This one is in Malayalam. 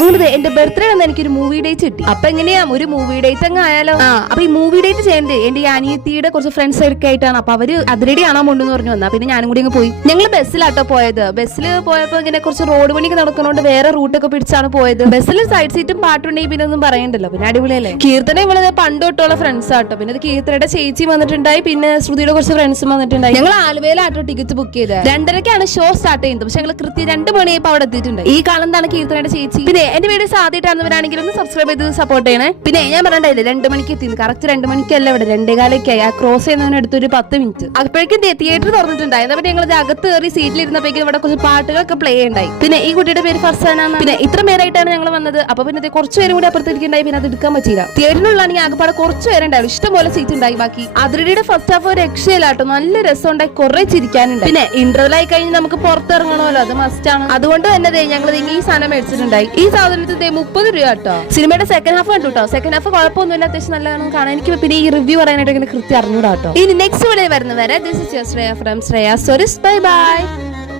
അങ്ങനെ എന്റെ ബർത്ത്ഡേ വന്ന് എനിക്കൊരു മൂവി ഡേറ്റ് കിട്ടി. അപ്പൊ എങ്ങനെയാ ഒരു മൂവി ഡേറ്റ് അങ്ങ് ആയാലോ. അപ്പൊ ഈ മൂവി ഡേറ്റ് ചെയ്യുന്നത് എന്റെ അനിയത്തിയുടെ കുറച്ച് ഫ്രണ്ട്സ് ഒക്കെ ആയിട്ടാണ്. അപ്പൊ അവര് അതിരടി കാണാൻ പോണ്ടെന്ന് പറഞ്ഞു വന്നാ പിന്നെ ഞാനും കൂടി അങ്ങ് പോയി. ഞങ്ങൾ ബസ്സിലാട്ടോ പോയത്. ബസ്സിൽ പോയപ്പോ ഇങ്ങനെ കുറച്ച് റോഡ് പണിക്ക് നടക്കുന്നതുകൊണ്ട് വേറെ റൂട്ടൊക്കെ പിടിച്ചാണ് പോയത്. ബസ്സിൽ സൈഡ് സീറ്റും പാട്ടുണ്ടെങ്കിൽ പിന്നെ ഒന്നും പറയണ്ടല്ലോ, പിന്നെ അടിപൊളിയല്ലേ. കീർത്തന ഇവളെ പണ്ട് തൊട്ടുള്ള ഫ്രണ്ട്സ് ആട്ടോ. പിന്നെ കീർത്തനയുടെ ചേച്ചി വന്നിട്ടുണ്ടായി, പിന്നെ ശ്രുതിയുടെ കുറച്ച് ഫ്രണ്ട്സും വന്നിട്ടുണ്ടായി. ഞങ്ങൾ ആലുവയിലാട്ടോ ടിക്കറ്റ് ബുക്ക് ചെയ്തത്. 2:30ക്കാണ് ഷോ സ്റ്റാർട്ട് ചെയ്യുന്നത്. പക്ഷെ ഞങ്ങൾ കൃത്യം 2 മണിയായപ്പോൾ അവിടെ എത്തിയിട്ടുണ്ട്. ഈ കാണുന്നതാണ് കീർത്തനയുടെ ചേച്ചി. പിന്നെ എന്റെ വീഡിയോ ആദ്യമായിട്ടാണെന്നവരാണെങ്കിലും ഒന്ന് സബ്സ്ക്രൈബ് ചെയ്ത് സപ്പോർട്ട് ചെയ്യണേ. പിന്നെ ഞാൻ പറഞ്ഞില്ലേ 2 മണിക്ക് എത്തി. കറക്റ്റ് 2 മണിക്കല്ല, ഇവിടെ 2:15 ആ ക്രോസ് ചെയ്യുന്നതിനടുത്ത് ഒരു 10 മിനിറ്റ്. അപ്പോഴേക്കും തിയേറ്റർ തുറന്നിട്ടുണ്ടായി. എന്നിട്ട് ഞങ്ങൾ അകത്ത് കയറി സീറ്റിലിരുന്നപ്പോഴേക്കും ഇവിടെ കുറച്ച് പാട്ടുകളൊക്കെ പ്ലേ ഉണ്ടായി. പിന്നെ ഈ കുട്ടിയുടെ പേര് ഫർസാന. പിന്നെ ഇത്ര പേരായിട്ടാണ് ഞങ്ങൾ വന്നത്. അപ്പൊ പിന്നെ കുറച്ച് പേരും കൂടി അപ്പുറത്തിരിക്കുന്നുണ്ടായി. പിന്നെ അത് എടുക്കാൻ പറ്റില്ല. തിയേറ്ററിനുള്ളാണെങ്കിൽ ആകെപ്പാടെ കുറച്ച് പേരുണ്ടായിരുന്നു. ഇഷ്ടംപോലെ സീറ്റ് ഉണ്ടായി. ബാക്കി അതിരടിയുടെ ഫസ്റ്റ് ഹാഫ് ഒരു രക്ഷയിലാട്ടോ. നല്ല രസം ഉണ്ടായി, കുറെ ചിരിക്കാനുണ്ട്. പിന്നെ ഇന്റർവെൽ ആയി കഴിഞ്ഞ് നമുക്ക് പുറത്തിറങ്ങണമല്ലോ, അത് മസ്റ്റ് ആണ്. അതുകൊണ്ട് തന്നെ ഞങ്ങൾ ഈ സാധനം മേടിച്ചിട്ടുണ്ടായി. ഈ സാധനത്തിന് 30 രൂപ കേട്ടോ. സിനിമയുടെ സെക്കൻഡ് ഹാഫ് കണ്ടു കേട്ടോ. സെക്കൻഡ് ഹാഫ് കുഴപ്പമൊന്നുമില്ല, അത്യാവശ്യം നല്ലതാണ് കാണാൻ. എനിക്ക് പിന്നെ ഈ റിവ്യൂ പറയാനായിട്ട് ഇങ്ങനെ കൃത്യം അറിഞ്ഞൂടാ കേട്ടോ. ഇനി നെക്സ്റ്റ് വീഡിയോ വരുന്നവരെ this is your Shreya from Shreya stories. Bye bye.